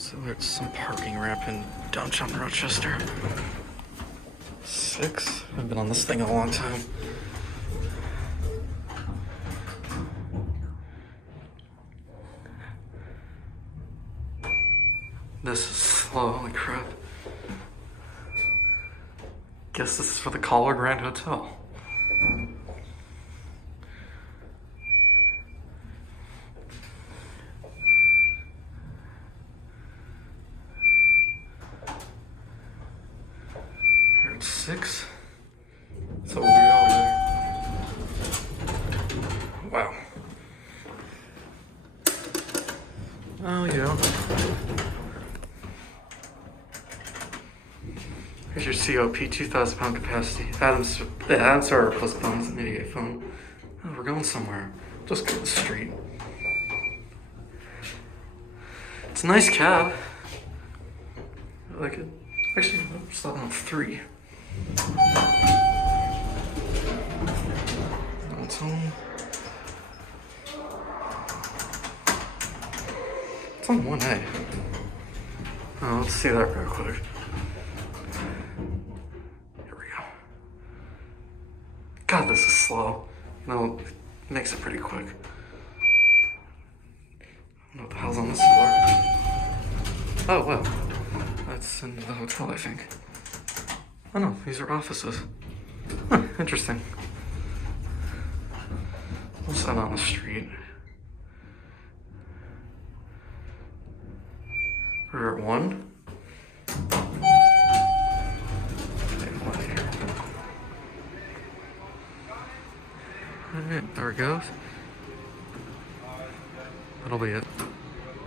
So there's some parking ramp in downtown Rochester. 6. I've been on this thing a long time. This is slow, holy crap. Guess this is for the Kahler Grand Hotel. Here it's 6. It's a weird elevator. Wow. Oh, yeah. Here's your COP, 2,000 pound capacity. Adams Server plus bones and idiot phone. Oh, we're going somewhere. Just go to the street. It's a nice cab. I like it. Actually, I'm stopping on 3. It's on. It's on 1A. Oh, let's see that real quick. Here we go. God, this is slow. No, it makes it pretty quick. I don't know what the hell's on this floor. Oh, well. That's in the hotel, I think. Oh no, these are offices. Huh, interesting. We'll sit on the street. We're at 1. Alright, there it goes. That'll be it.